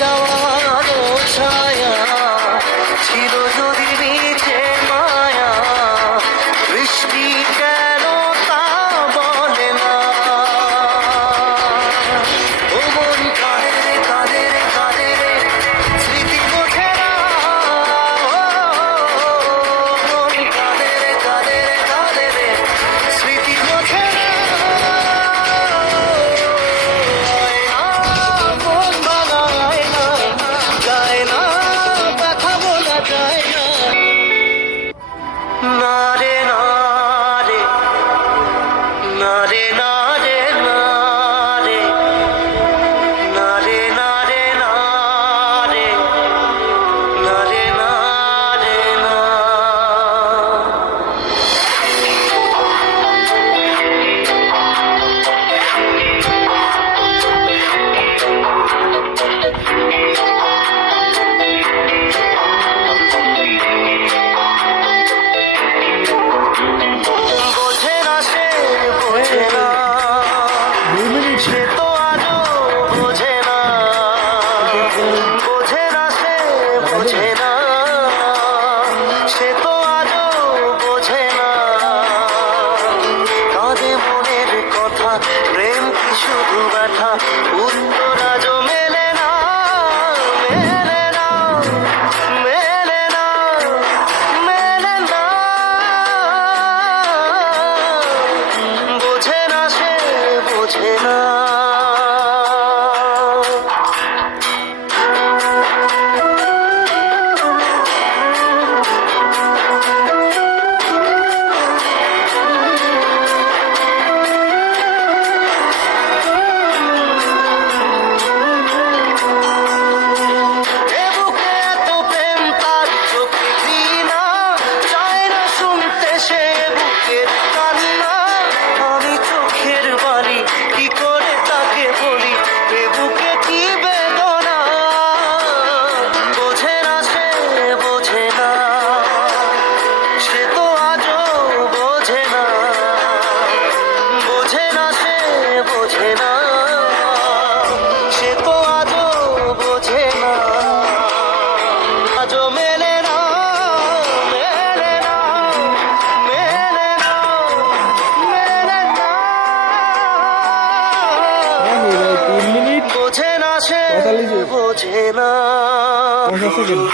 যাওয়ারও ছায়া ছিল যদি নিচে মায়া, বৃষ্টি কেন তা বলে না। ও মন কাঁদে রে কাঁদে রে কাঁদে রে, স্মৃতি বোঝে না। ও মন কাঁদে রে কাঁদে রে কাঁদে রে, স্মৃতি বোঝে না। মন ভাঙায় না, যায় না, ব্যথা বলা যায় না। না রে না রে, না রে না রে, না রে, না রে না রে, না রে, না রে না রে না। বোঝে না সে, বোঝে না, সে তো আজও বোঝে না। বোঝে না সে, বোঝে না, সে তো আজও বোঝে না। কাঁদে মনের কথা, প্রেম কি শুধু ব্যথা, উত্তর আজও মেলে না, মেলে না, মেলে না, মেলে না। বোঝে না সে, বোঝে না। এ বুকে এত প্রেম তার চোখে ঘৃণা, চায় না শুনতে সে বুকের কান্না। আমি চোখের বাণী কি করে তাকে বলি, এ বুকে কি বেদনা। বোঝে না সে, বোঝে না, সে তো আজও বোঝে না। বোঝে না সে, বোঝে না, সে তো আজও বোঝে না। আজও মেলে না, মেলে না, মেলে না, মেলে না। ভাই 3 মিনিট বোঝে না সে, 45 বোঝে না। 50 সেকেন্ড।